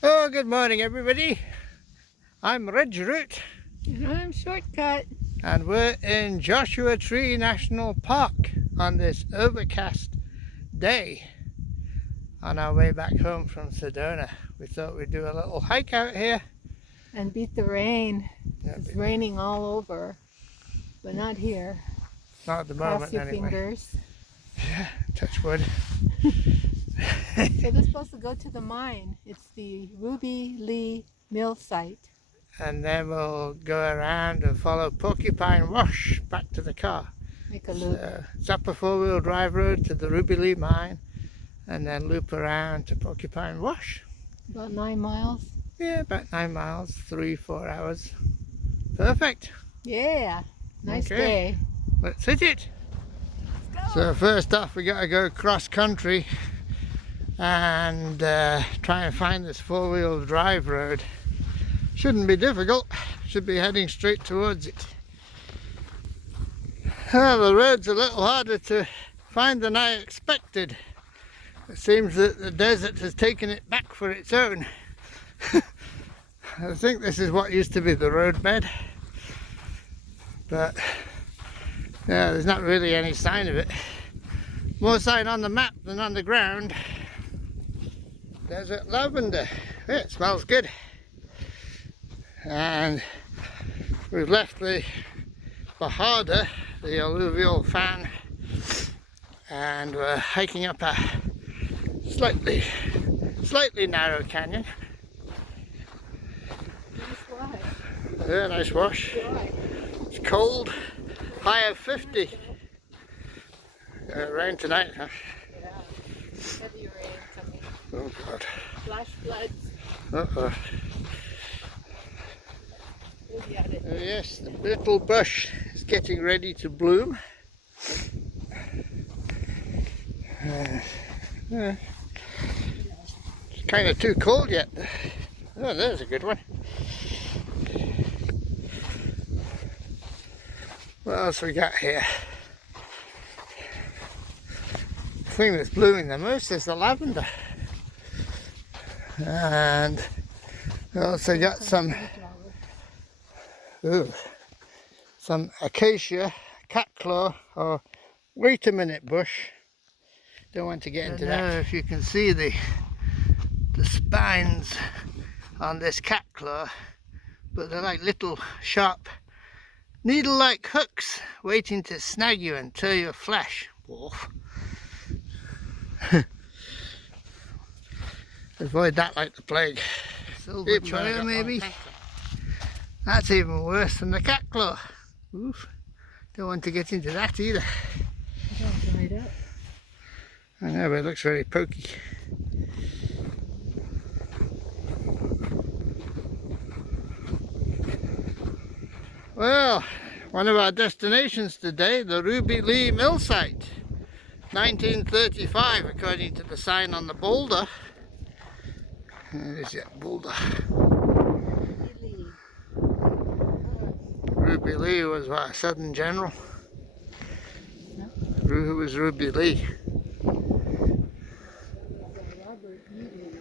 Oh, good morning everybody. I'm Ridge Route And I'm Shortcut. and we're in Joshua Tree National Park on this overcast day on our way back home from Sedona. We thought we'd do a little hike out here. And beat the rain. Yeah, It's raining all over, but not here. not at the Cross moment your anyway. fingers. Yeah, touch wood. So they're supposed to go to the mine. It's the Ruby Lee Mill site. And then we'll go around and follow Porcupine Wash back to the car. Make a loop. So it's up a four-wheel drive road to the Ruby Lee mine and then loop around to Porcupine Wash. About 9 miles. Yeah, about 9 miles, 3-4 hours. Perfect. Yeah. Nice Okay. day. Let's hit it. Let's go. So first off, we got to go cross country and try and find this four-wheel drive road. Shouldn't be difficult. Should be heading straight towards it. Well, the road's a little harder to find than I expected. It seems that the desert has taken it back for its own. I think this is what used to be the roadbed, but yeah, there's not really any sign of it. More sign on the map than on the ground. Desert lavender. Yeah, it smells good. And we've left the Bahada, the alluvial fan, and we're hiking up a slightly narrow canyon. Nice ride. Yeah, nice wash. Dry. It's cold. High of 50. Rain tonight, huh? Yeah. Heavy rain coming. Oh God. Flash floods. Uh-oh. We'll be at it. Yes, the brittle bush is getting ready to bloom. It's kind of too cold yet. Oh, there's a good one. What else we got here? The thing that's blooming the most is the lavender. And we also got some acacia, catclaw, or wait a minute bush. Don't want to get into that. I don't know if you can see the spines on this catclaw, but they're like little sharp needle-like hooks waiting to snag you and tear your flesh off. Avoid that like the plague. Silver choya maybe? That's even worse than the catclaw. Oof. Don't want to get into that either. Dried up. I know, but it looks very pokey. Well, one of our destinations today, the Ruby Lee Mill site. 1935, according to the sign on the boulder. There is that boulder. Ruby Lee was what, a Southern general? No. Who was Ruby Lee?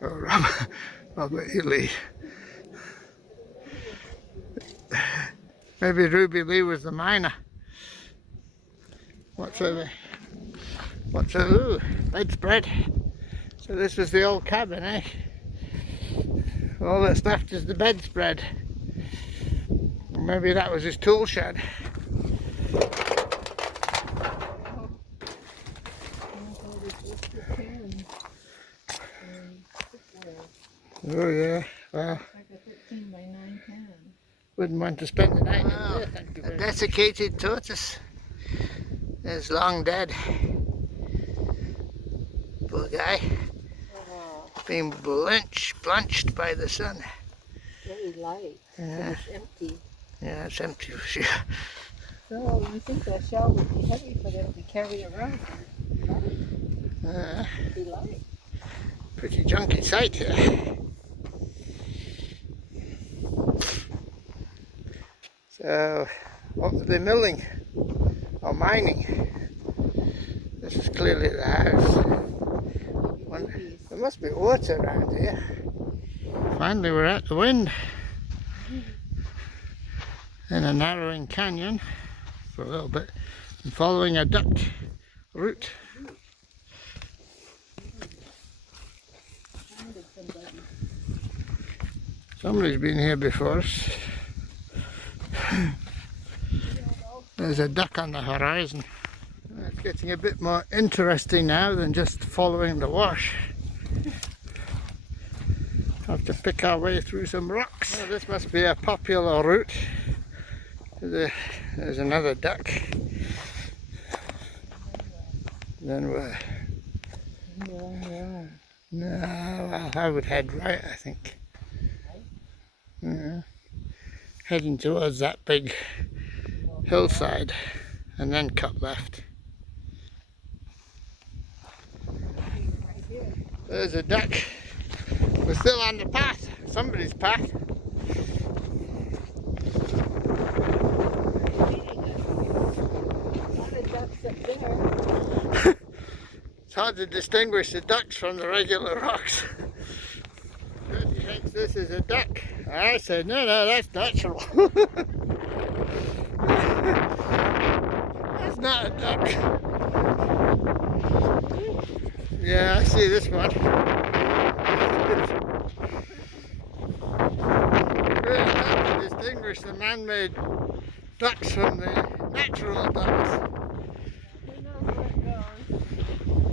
Oh, Robert E. Lee. Maybe Ruby Lee was the miner. What's over? Ooh, bedspread. So this was the old cabin, eh? All that's left is the bedspread. Maybe that was his tool shed. Oh yeah, well. Like a 13 by 9 can. Wouldn't want to spend the night in there. Thank you. A desiccated tortoise is long dead. Poor guy. Being blanched by the sun. Very light. Yeah. It's empty. Yeah, it's empty for sure. So you think the shell would be heavy for them to carry around? It'd be light. Pretty junky site here. So, what were they milling or mining? This is clearly the house. There must be water around here. Finally we're at the wind in a narrowing canyon for a little bit and following a duck route. Somebody's been here before us. There's a duck on the horizon. It's getting a bit more interesting now than just following the wash. Have to pick our way through some rocks. Well, this must be a popular route. There's another duck. Then we're... No, well, I would head right, I think. Heading towards that big hillside and then cut left. There's a duck. We're still on the path, somebody's path. It's hard to distinguish the ducks from the regular rocks. He thinks this is a duck. I said, no, that's natural. That's not a duck. Yeah, I see this one. Really hard to distinguish the man-made ducks from the natural ducks.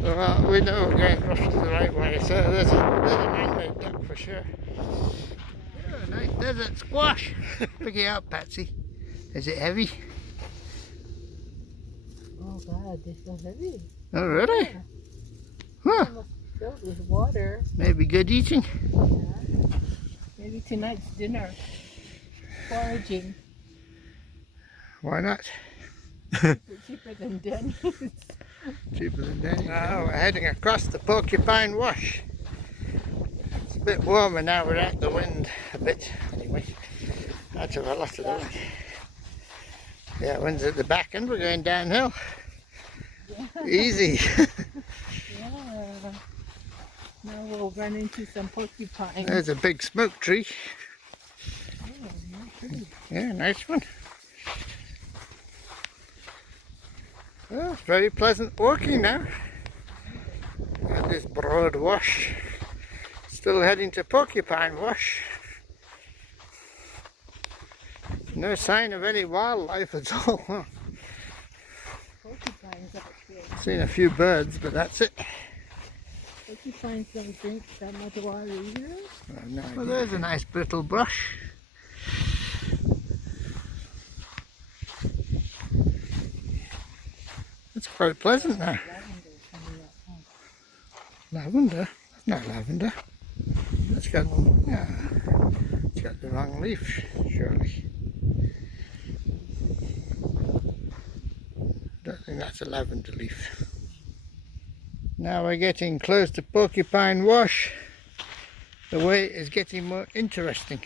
Well, we know we're going roughly the right way, so there's a man-made duck for sure. Oh, nice desert squash. Pick it up, Patsy. Is it heavy? Oh God, they're so heavy. Oh, really? Yeah. Huh. Almost filled with water. Maybe good eating. Yeah. Maybe tonight's dinner. Foraging. Why not? Cheaper than Denny's. Cheaper than Denny's. Now we're heading across the Porcupine Wash. It's a bit warmer now, we're out the wind a bit anyway. Out of a lot of the wind. Yeah, wind's at the back end, we're going downhill. Yeah. Easy. Yeah. Now we'll run into some porcupine. There's a big smoke tree. Oh, pretty. Yeah, nice one. Well, it's very pleasant walking now. At this broad wash. Still heading to Porcupine Wash. No sign of any wildlife at all. Huh? Porcupines up here. Seen a few birds, but that's it. Porcupines don't drink that much water either. Well, there's a nice brittle brush. It's quite pleasant now. Lavender? That's not lavender. It's got the wrong leaf, surely. Don't think that's a lavender leaf. Now we're getting close to Porcupine Wash. The way is getting more interesting.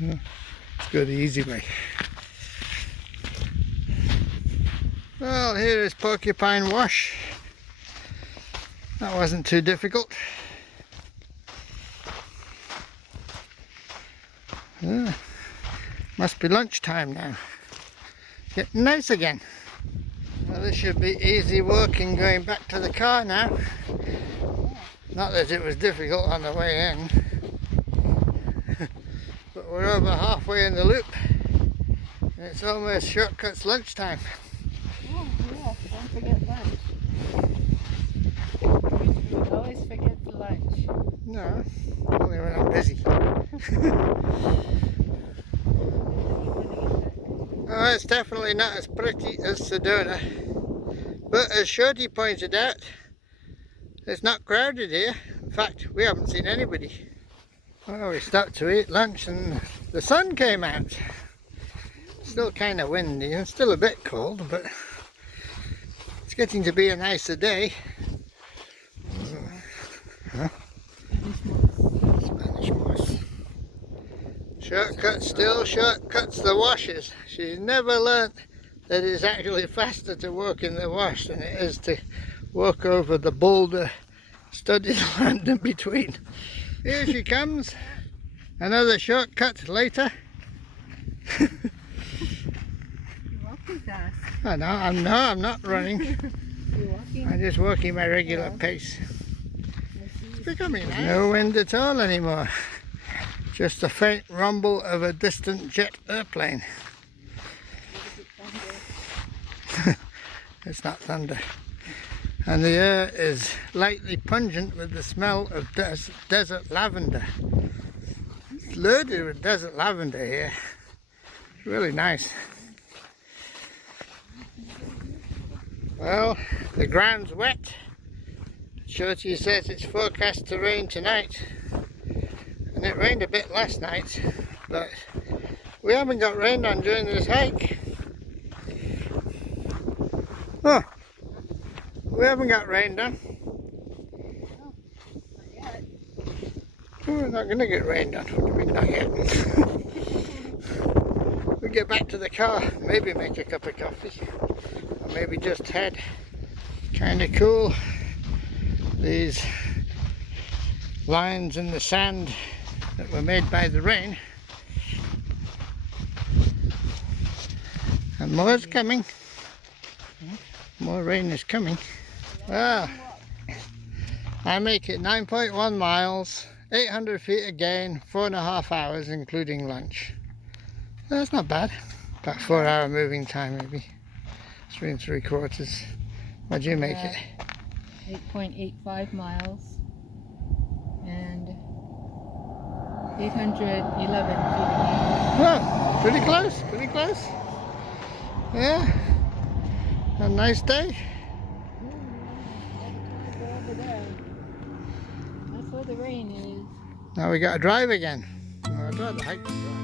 Let's go the easy way. Well, here is Porcupine Wash. That wasn't too difficult. Must be lunchtime now. Getting nice again. Well, this should be easy walking going back to the car now. Not that it was difficult on the way in. But we're over halfway in the loop. And it's almost shortcuts lunchtime. Oh yeah, don't forget lunch. We always forget the lunch. No, only when I'm busy. Oh, it's definitely not as pretty as Sedona. But as Shorty pointed out, it's not crowded here. In fact, we haven't seen anybody. Well, we stopped to eat lunch and the sun came out. Still kind of windy and still a bit cold, but it's getting to be a nicer day. Huh? Spanish moss. Shortcut still shortcuts the washes. She's never learnt that it's actually faster to walk in the wash than it is to walk over the boulder studied land in between. Here she comes. Another shortcut later. You're walking fast. I know, I'm not running. You're walking. I'm just walking my regular pace. It's becoming nice. No wind at all anymore. Just the faint rumble of a distant jet airplane. It's not thunder. And the air is lightly pungent with the smell of desert lavender. It's loaded with desert lavender here. It's really nice. Well, the ground's wet. Shorty says it's forecast to rain tonight. And it rained a bit last night, but we haven't got rained on during this hike. Oh, we haven't got rained on. We're not going to get rained on. What do you mean, not yet? We get back to the car, maybe make a cup of coffee, or maybe just head. Kind of cool. These lines in the sand that were made by the rain. And more is coming. More rain is coming. Well, I make it 9.1 miles, 800 feet again, 4.5 hours including lunch. That's not bad. About 4 hour moving time maybe. 3 3/4. What'd you make it? 8.85 miles and 811 feet. Well, pretty close, pretty close. Yeah, a nice day. Over there. That's where the rain is. Now we got to drive again. Well, I'd rather hike than drive.